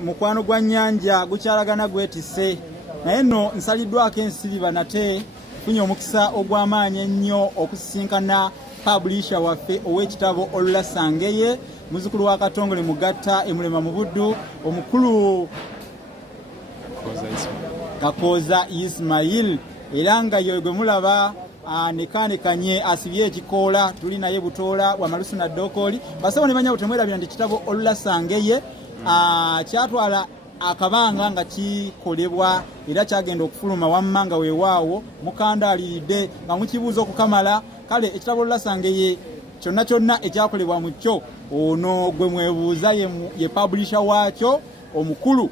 mukwano gwa nnyanja gukyalagana gwetisse naye nno nsaliddwako ensiriba nate funye omukisa ogw'amaanyi ennyo okusisinkana publisher waffe ow'ekitabo Okulasangeye muzukulu wa Katongole Mugatta emulema mu buddu omukulu Kakoza Ismail era nga yo gwe mulaba nekanekanye asibye ekikoola tuli naye butoola wamalusu na dokoli basawo ne banya butemwerabira nti kitabo Okulasangeye kyatwala akabanga nga kikolebwa era kyagenda okufuluma wamma nga weewaawo mukandaalidde nga mukibuuza okukamala kale ekitabo Okulasangeye kyonna ekyakolebwa mu kyo ono gwe mwebuuza ye publisher waakyo omukulu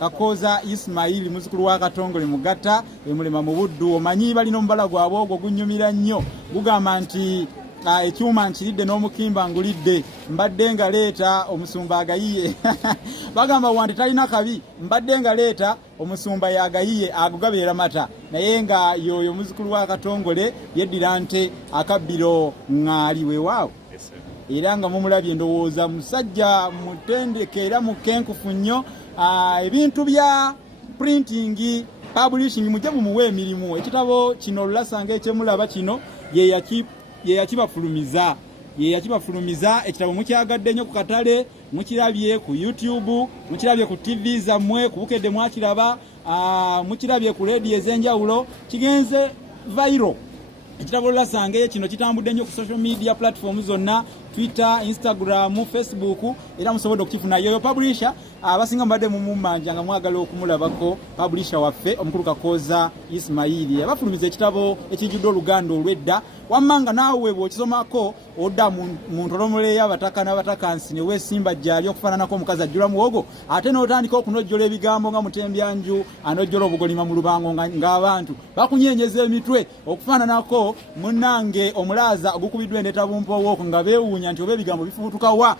Kakoza Ismail muzukulu wa Katongole Mugatta emulema mu buddu omanyi balina omubala gwabwe ogwo gunnyumira nnyo gugamba nti ekyuma nkiridde n'omukimba ngulidde mbadde nga leeta omusumba agayiye bagamba wanti talina kabi mbadde nga leeta omusumba yagayiye agugabeera mata naye nga yoyo muzukulu wa Katongole yeddira nte akabbiro ŋŋaali weewaawo era nga mumulabye ndowooza musajja mutendeke era mukenkufu nnyo ebintu bya printing publishing mujje mumuwe emirimu ekitabo kino Okulasangeye kyemulaba kino ye yakibafulumiza ekitabo mukyagadde nnyo ku katale mukirabye ku YouTube mukirabye ku TV zammwe ku bukedde mwakiraba mukirabye ku radio ez'enjawulo kigenze viral ekitabo Okulasangeye kino kitambudde nnyo ku social media platforms zonna Twitter, Instagram, Facebook era musobodde okukifuna yoyo publisher abasinga mbadde mumumanja nga mwagala okumulabako publisher waffe omukulu Kakoza Ismail abafulumiza ekitabo ekijjudde oluganda olwedda wammanga naawe bw'okisomako odda mu ntolomole y'abataka n'abatakansi ne weesimba jjali okufaananako omukazi ajjula muwogo ate n'otandika okunojjola ebigambo nga mutembyanju anojjola obugolima mu lubango ng'abantu bakunyeenyeza emitwe okufaananako munnange omulaaza ogukubiddwa endeta bumpowooko nga beewuunya nti oba ebigambo bifubutukawa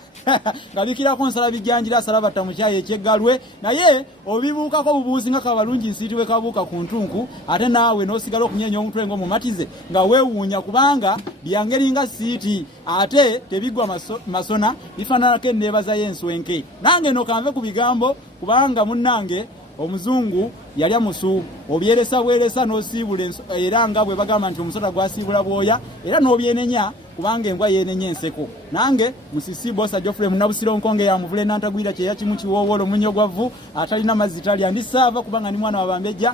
nga bikirako nsala bijjanjira asala batta mu kyayi ekyeggalwe naye obibuukako obubuuzi nga kabalungi nsiitibwe kabuuka ku ntunku ate naawe n'osigala okunyeenya omutwe ng'omumatize nga weewuunya kubanga byangeri nga siiti ate tebigwa masona bifaananako enneebaza y'enswenke nange no kanve ku bigambo kubanga munnange omuzungu yalya musu obyeresa bweresa n'osiibula era nga bwe bagamba nti omusota gwasiibula bwoya era n'obyenenya kubanga embwa yenenya enseko nange musisi bosa Geoffrey Munnabusiro nkonge ya muvule nantagwira kye yakimu kiwoowolo munnyo gwavu atalina mazzi talya ndi saava kubanga ni mwana wa Bambejja